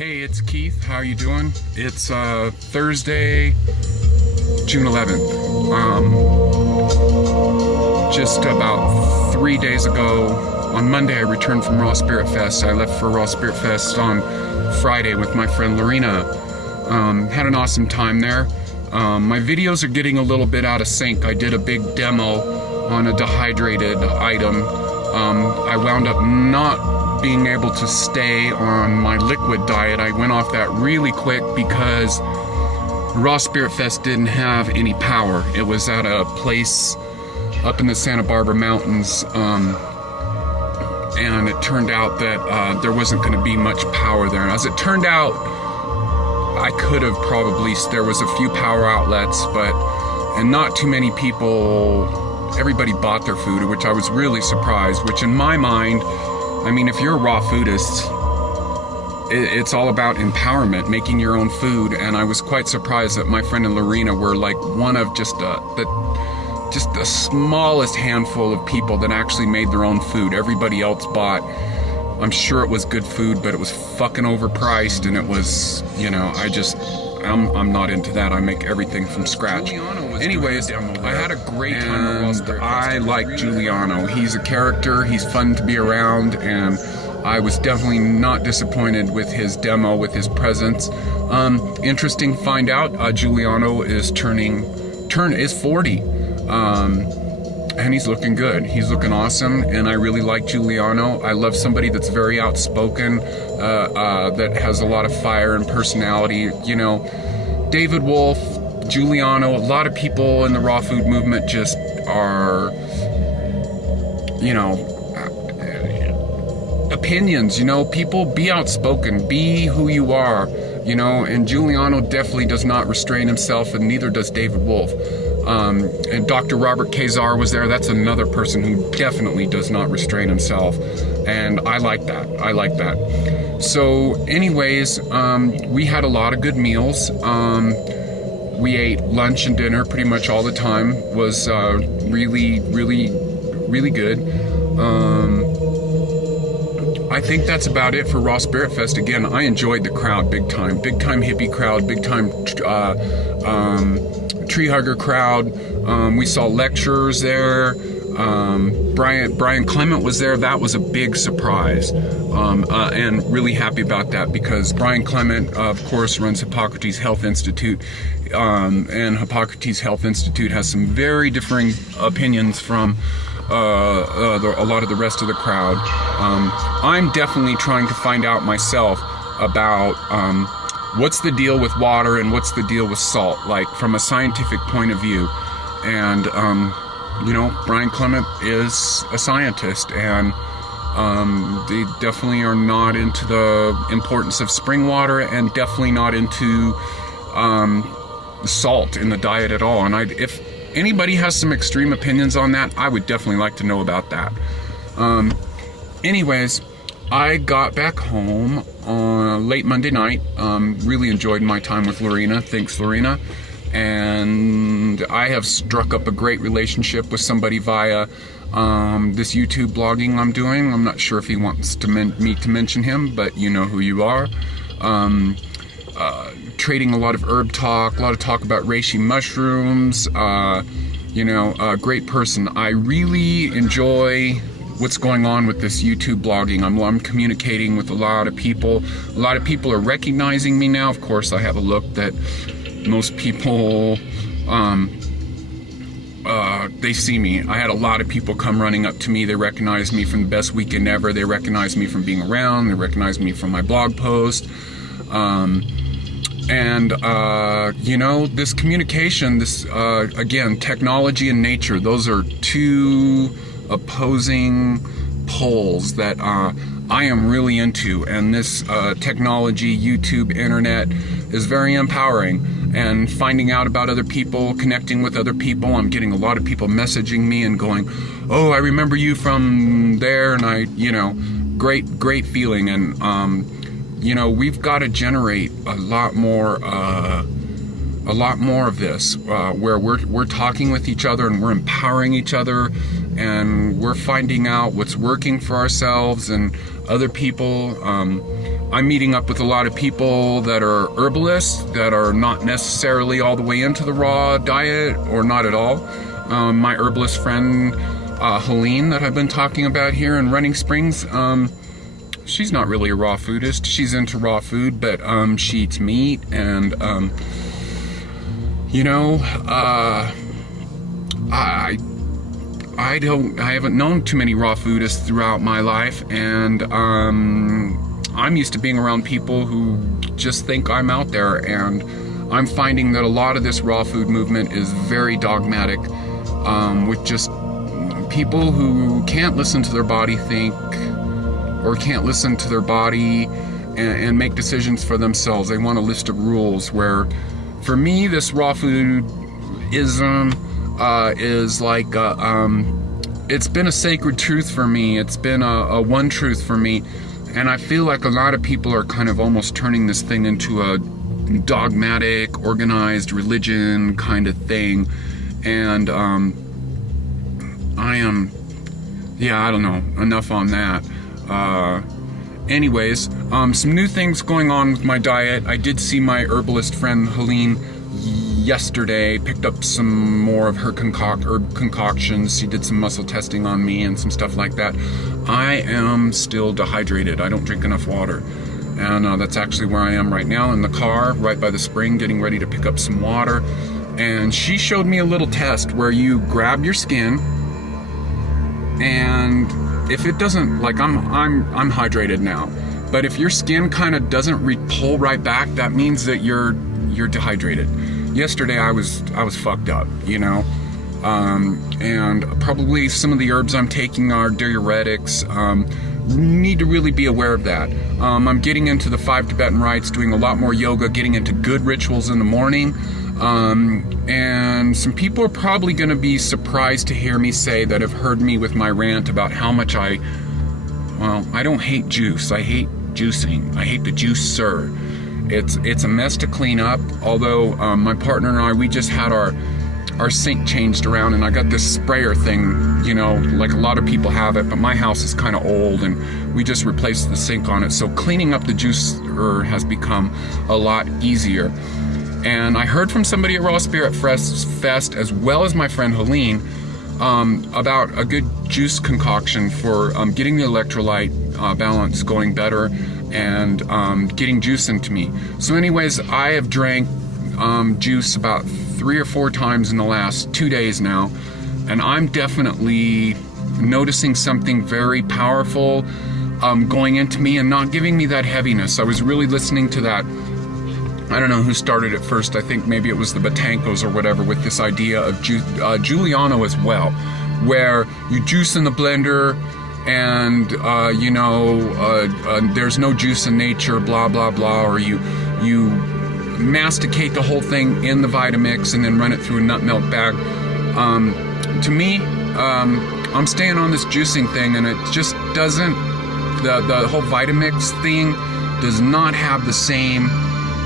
Hey, it's Keith. How are you doing? It's Thursday, June 11th. Just about 3 days ago, on Monday, I returned from Raw Spirit Fest. I left for Raw Spirit Fest on Friday with my friend Lorena. Had an awesome time there. My videos are getting a little bit out of sync. I did a big demo on a dehydrated item. I wound up not being able to stay on my liquid diet. I went off that really quick because Raw Spirit Fest didn't have any power. It was at a place up in the Santa Barbara Mountains, and it turned out that there wasn't going to be much power there. And as it turned out, I could have probably, there was a few power outlets, and not too many people, everybody bought their food, which I was really surprised, which in my mind, I mean, if you're a raw foodist, it's all about empowerment, making your own food, and I was quite surprised that my friend and Lorena were like one of just the smallest handful of people that actually made their own food. Everybody else bought, I'm sure it was good food, but it was fucking overpriced, and it was, you know, I'm not into that. I make everything from scratch. Anyways, I had a great time at I like Giuliano. He's a character, he's fun to be around, and I was definitely not disappointed with his demo, with his presence. Interesting to find out, Giuliano is is 40. And he's looking good. He's looking awesome, and I really like Giuliano. I love somebody that's very outspoken, that has a lot of fire and personality. You know, David Wolf, Giuliano, a lot of people in the raw food movement just are, you know, opinions, you know, people, be outspoken, be who you are, you know, and Giuliano definitely does not restrain himself, and neither does David Wolf. And Dr. Robert Kazar was there. That's another person who definitely does not restrain himself, and I like that. I like that. So anyways, we had a lot of good meals. We ate lunch and dinner pretty much all the time. Was really good. I think that's about it for Raw Spirit Fest. Again, I enjoyed the crowd big time hippie crowd, big time tree hugger crowd. We saw lecturers there. Brian Clement was there. That was a big surprise, and really happy about that, because Brian Clement, of course, runs Hippocrates Health Institute, and Hippocrates Health Institute has some very differing opinions from a lot of the rest of the crowd. I'm definitely trying to find out myself about what's the deal with water and what's the deal with salt, like from a scientific point of view. And you know, Brian Clement is a scientist, and they definitely are not into the importance of spring water, and definitely not into salt in the diet at all. And if anybody has some extreme opinions on that, I would definitely like to know about that. Anyways, I got back home on late Monday night. Really enjoyed my time with Lorena. Thanks, Lorena. And I have struck up a great relationship with somebody via this YouTube blogging I'm doing. I'm not sure if he wants me to mention him, but you know who you are. Trading a lot of herb talk, a lot of talk about reishi mushrooms. You know, a great person. I really enjoy what's going on with this YouTube blogging. I'm communicating with a lot of people. A lot of people are recognizing me now. Of course, I have a look that most people, they see me. I had a lot of people come running up to me. They recognize me from the Best Weekend Ever. They recognize me from being around. They recognize me from my blog post. You know, this communication, this, again, technology and nature, those are two opposing poles that I am really into, and this technology, YouTube, internet is very empowering, and finding out about other people, connecting with other people. I'm getting a lot of people messaging me and going, oh, I remember you from there, and you know, great feeling. And you know, we've got to generate a lot more of this, where we're talking with each other, and we're empowering each other, and we're finding out what's working for ourselves and other people. I'm meeting up with a lot of people that are herbalists that are not necessarily all the way into the raw diet or not at all. My herbalist friend Helene that I've been talking about here in Running Springs, she's not really a raw foodist. She's into raw food, but she eats meat, and I haven't known too many raw foodists throughout my life, and I'm used to being around people who just think I'm out there, and I'm finding that a lot of this raw food movement is very dogmatic, with just people who can't listen to their body think, or can't listen to their body and make decisions for themselves. They want a list of rules, where for me this raw foodism is like it's been a sacred truth for me. It's been a one truth for me, and I feel like a lot of people are kind of almost turning this thing into a dogmatic, organized religion kind of thing, and I don't know, enough on that. Anyways, some new things going on with my diet. I did see my herbalist friend Helene yesterday, picked up some more of her herb concoctions. She did some muscle testing on me and some stuff like that. I am still dehydrated. I don't drink enough water. And that's actually where I am right now, in the car, right by the spring, getting ready to pick up some water. And she showed me a little test where you grab your skin, and if it doesn't, like I'm hydrated now, but if your skin kind of doesn't pull right back, that means that you're dehydrated. Yesterday I was fucked up, and probably some of the herbs I'm taking are diuretics. Need to really be aware of that. I'm getting into the 5 Tibetan rites, doing a lot more yoga, getting into good rituals in the morning. And some people are probably going to be surprised to hear me say that have heard me with my rant about how much I don't hate juice. I hate juicing. I hate the juicer. It's a mess to clean up. Although my partner and I, we just had our sink changed around, and I got this sprayer thing, like a lot of people have it, but my house is kind of old, and we just replaced the sink on it. So cleaning up the juicer has become a lot easier. And I heard from somebody at Raw Spirit Fest, as well as my friend Helene, about a good juice concoction for getting the electrolyte balance going better and getting juice into me. So anyways, I have drank juice about 3 or 4 times in the last 2 days now, and I'm definitely noticing something very powerful going into me and not giving me that heaviness. I was really listening to that, I don't know who started it first. I think maybe it was the Batancos or whatever, with this idea of Giuliano as well, where you juice in the blender and there's no juice in nature, blah blah blah, or you masticate the whole thing in the Vitamix and then run it through a nut milk bag. To me, I'm staying on this juicing thing, and it just doesn't, the whole Vitamix thing does not have the same.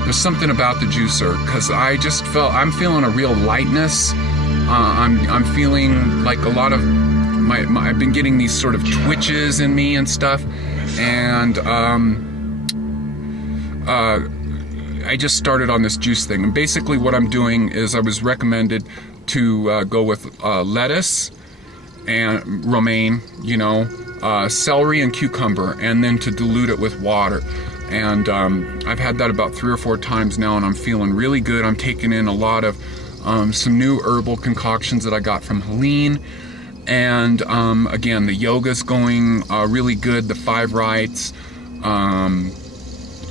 There's something about the juicer, because I just I'm feeling a real lightness. I'm feeling like a lot of I've been getting these sort of twitches in me and stuff, and I just started on this juice thing. And basically what I'm doing is I was recommended to go with lettuce and romaine, celery and cucumber, and then to dilute it with water. And I've had that about 3 or 4 times now, and I'm feeling really good. I'm taking in a lot of some new herbal concoctions that I got from Helene. And again, the yoga's going really good, the 5 rites.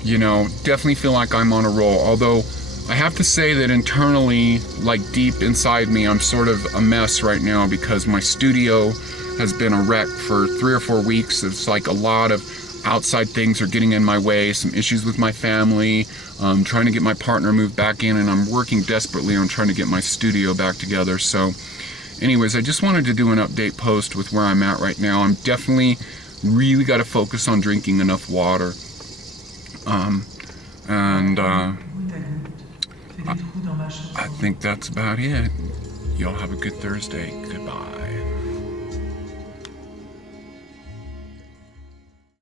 Definitely feel like I'm on a roll. Although I have to say that internally, like deep inside me, I'm sort of a mess right now, because my studio has been a wreck for 3 or 4 weeks. It's like a lot of outside things are getting in my way, some issues with my family, trying to get my partner moved back in, and I'm working desperately on trying to get my studio back together. So anyways, I just wanted to do an update post with where I'm at right now. I'm definitely really got to focus on drinking enough water. I think that's about it. Y'all have a good Thursday. Goodbye.